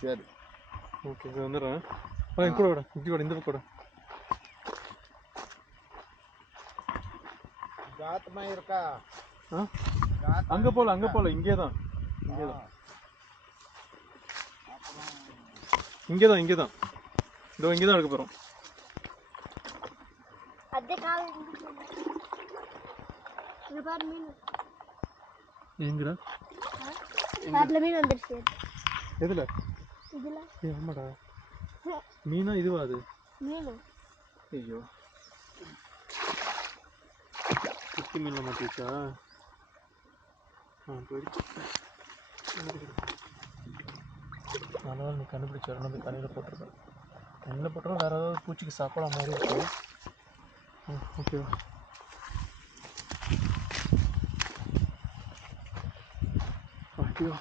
சரி ஓகே இது வந்துடுறேன். என் கூட விட இப்படி விட இந்த பக்கம் விட. காத்துமா இருக்கா? அங்கே போகல இங்கே தான் இங்கே தான் இதோ இங்கே தான் எடுக்க போகிறோம். எங்கடா மீன் வந்துருச்சு. எதுல? ஆமாடா மீனா இதுவா அது? ஐயோ குட்டி மீனில் மாட்டிச்சா? போயிடுச்சு. அதனால நீ கண்டுபிடிச்சி வரணும். அந்த கரையில் போட்டிருக்கேன். கண்ணில் போட்டாலும் வேறு ஏதாவது பூச்சிக்கு சாப்பிட மாதிரி இருக்கும். ஓகேவா? ஓகேவா?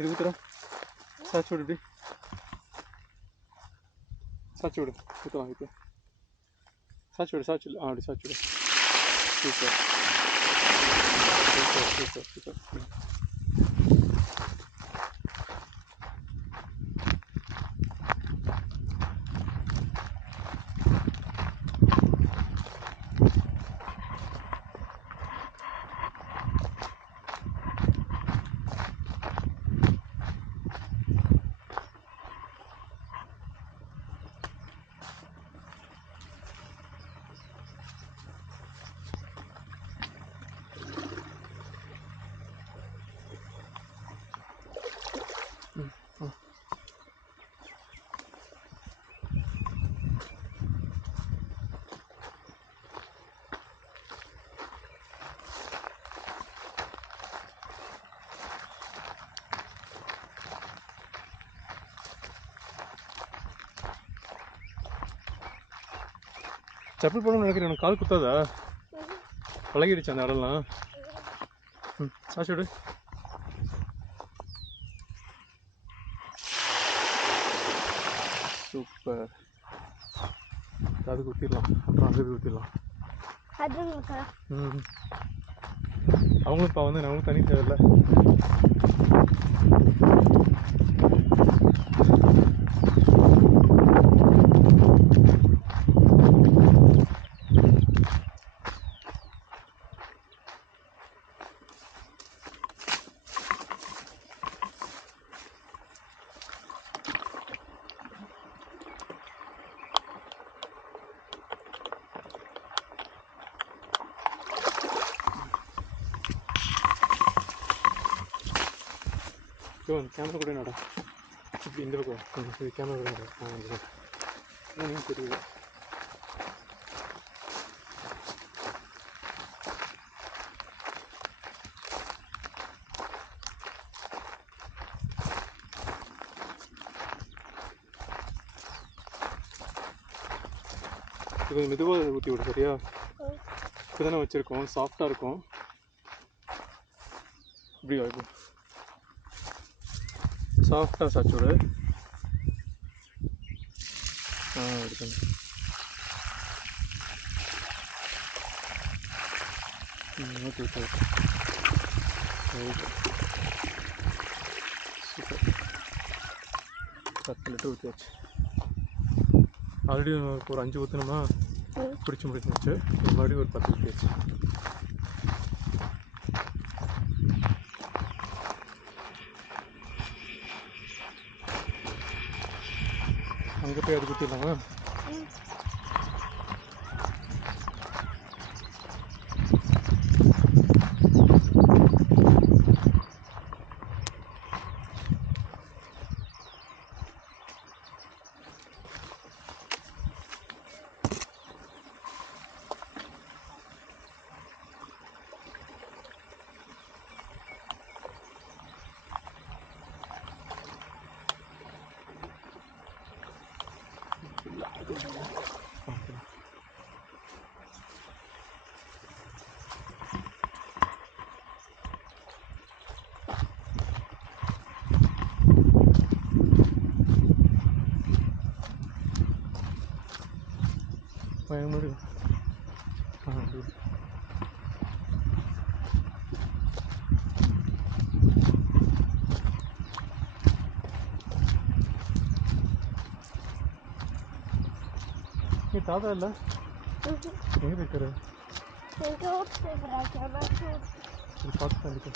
இது ஊத்துறா. சாச்சி விடு. இப்படி சாச்சி விடு. ஊற்றலாம் இப்போ. சாச்சி விடு. அப்படி சாச்சி விடு. சூப்பர். செப்பல் போடணும்னு நினைக்கிறேன். எனக்கு கால் குத்தாதா? பழகிடுச்சு அந்த இடம்லாம். சாச்சி விடு. சூப்பர். அது குத்திடலாம். அப்புறம் அங்கே குத்திடலாம். அவங்களும் இப்போ வந்து நமக்கு தனி தேவையில்லை. கேமரா கூட என்னடா இப்படி இந்த பக்கம் இது கேமரா கூட தெரியுது. இது மெதுவாக ஊற்றி விடு. சரியா? இப்போ தானே வச்சுருக்கோம். சாஃப்டாக இருக்கும். இப்படி ஆகும். சாஃப்டாக சாச்சி விடு. எடுக்கணும். Okay super. பத்து லிட்டர் ஊற்றியாச்சு. ஆல்ரெடி ஒரு 5 ஊற்றணுமா பிடிச்சி முடிச்சு. மறுபடியும் ஒரு 10 ஊற்றியாச்சு. அங்கே போய் அது குத்திடலாமா? முன்னாடி அப்படி நீ தாத்தா இல்லை எங்கே போய்க்காரு இது பார்த்து கண்டிப்பா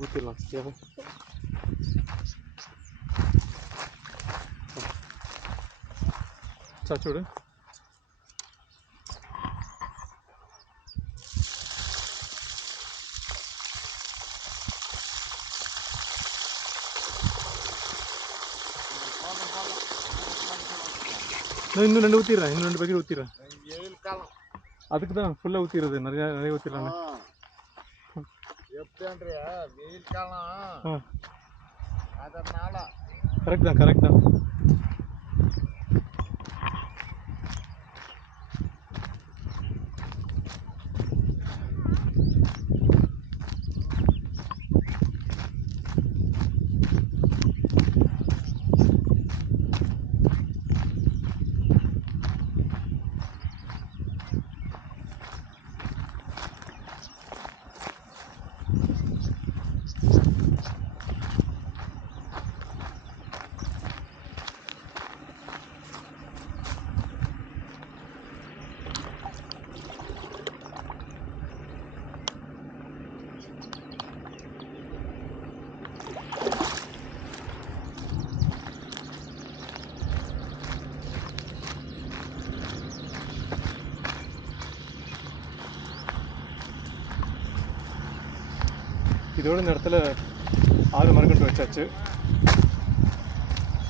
ஊற்றிடலாம் சரியா சாச்சோடு இன்னும் 2 ஊற்றிடுறேன், இன்னும் 2 பக்கெட் ஊற்றிடுறேன். அதுக்கு தான் ஃபுல்லாக ஊற்றிடுறது, நிறைய ஊற்றிடலாங்க. எப்படின்றியா வெயில் காலம் அதனால கரெக்ட் தான் இதோட இந்த இடத்துல 6 மரக்கன்று வச்சாச்சு.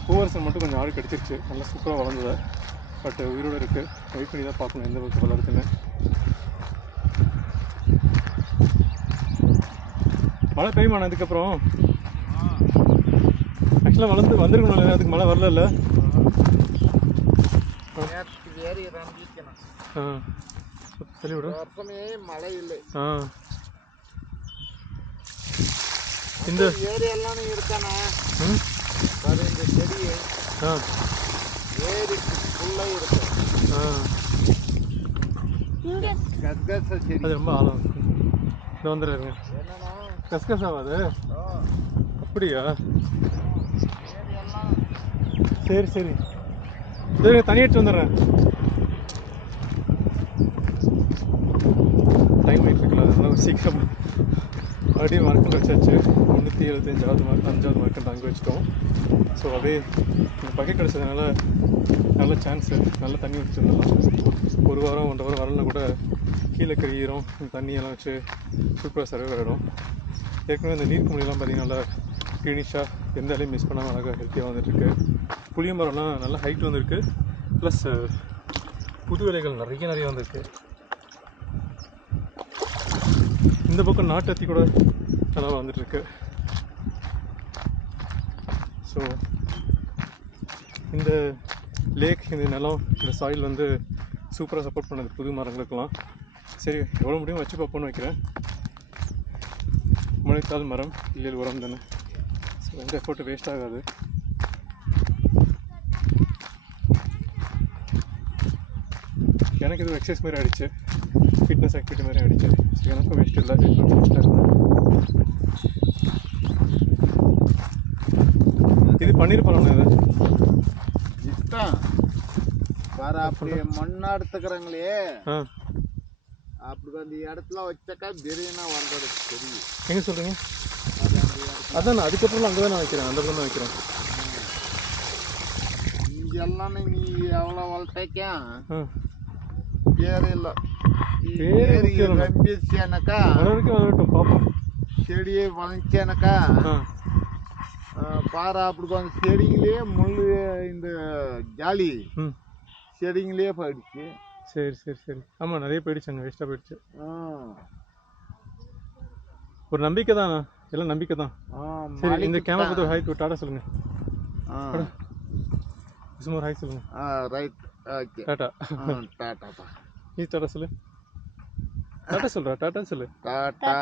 பூவரசன் மட்டும் கொஞ்சம் ஆடு கடிச்சிருச்சு, நல்லா சூப்பராக வளர்ந்தது. பட் உயிரோடு இருக்குது, வெயிட் பண்ணி தான் பார்க்கணும் எந்த அளவுக்கு வளருதுன்னு. மழை பெய்யுமாண்ணா இதுக்கப்புறம்? ஆக்சுவலாக வந்துருக்கணும் இல்லை, அதுக்கு மழை வரல. சரி விட மழை இல்லை. இந்த ஏரியெல்லாம் இருக்கானே இந்த செடி ஏரி ஃபுல்லாக இருக்கு. கஸ்கச செடி அது ரொம்ப ஆழம் இருக்கு. இது வந்துடுறாருங்க. என்னன்னா கஸ்கசாவா அது? அப்படியா? ஏரியெல்லாம் சரி இது தனி எடுத்து வந்துடுறேன். டைம் ஆகிட்டு இருக்குல்ல, அதனால சீக்கிரம் மறுபடியும் மரக்கன்று வச்சாச்சு. 375வது மரக்கன்று அங்கே வச்சிட்டோம். ஸோ அப்படியே இந்த பக்கெட் கிடச்சதுனால நல்ல சான்ஸு, நல்ல தண்ணி வச்சுருந்தலாம். 1 வாரம் 1.5 வாரம் வரலன்னா கூட கீழே கழியிறோம், இந்த தண்ணியெல்லாம் வச்சு சூப்பராக சர்வே ஆகிடும். ஏற்கனவே இந்த நீர் குமிழிலாம் பார்த்திங்கன்னா நல்லா க்ளீனிஷாக எந்த இலையும் மிஸ் பண்ணாமல் அழகாக ஹெல்த்தியாக வந்துட்டுருக்கு. புளிய மரம்லாம் நல்லா ஹைட் வந்துருக்கு, ப்ளஸ் புது இலைகள் நிறைய வந்திருக்கு. இந்த பக்கம் நாட்டத்தி கூட நல்லா வந்துட்டுருக்கு. ஸோ இந்த லேக், இந்த நிலம், இந்த சாயில் வந்து சூப்பராக சப்போர்ட் பண்ணுது புது மரங்களுக்கெல்லாம். சரி எவ்வளோ முடியும் வச்சு பார்ப்போன்னு வைக்கிறேன். முளைத்தால் மரம் இல்லையில் உரம் தானே. ஸோ எந்த எஃபோர்ட்டு வேஸ்ட் ஆகாது. எனக்கு இது எக்ஸசைஸ் மாதிரி ஆகிடுச்சு, ஃபிட்னஸ் ஆக்டிவிட்டி மாதிரி ஆகிடுச்சு. ஸோ எனக்கும் வேஸ்ட் இல்லை, வேஸ்ட்டாக இருந்தேன். இது பண்ணியிருப்பாங்க இதை இஷ்டம் வர அப்படி மண்ணா எடுத்துக்கிறாங்களே, அப்படி அந்த இடத்துல வச்சாக்கா பிரியாணா வந்தது தெரியும். எங்கே சொல்கிறீங்க? அதான் அதுக்கப்புறம் அங்கே தான் நான் வைக்கிறேன், அந்த பக்கம் தான் வைக்கிறேன். இங்கெல்லாம் நீ எவ்வளோ வளர்த்தாக்கா பேர் இல்லை. ரம்பிச்சானாக்கா வளரட்டும் பார்ப்போம். செடியை வளைச்சானாக்கா பாறை அப்படி அந்த செடிங்களே முள் இந்த ஜாலி ம் செடிங்களே போயிடுச்சு. சரி சரி சரி. ஆமாம், நிறைய போயிடுச்சு, அங்கே வேஸ்ட்டாக போயிடுச்சு. ஒரு நம்பிக்கை தான், எல்லாம் நம்பிக்கை தான். சரி, இந்த கேமரா பார்த்து ஒரு ஹாய் டாடா சொல்லுங்கள். சும்மா ஒரு ஹாய் சொல்லுங்கள். Right, okay, tata. டாட்டாப்பா. நீ டாட்டா சொல்லு. டாட்டா சொல்கிறா, டாட்டா சொல்லு. டாட்டா.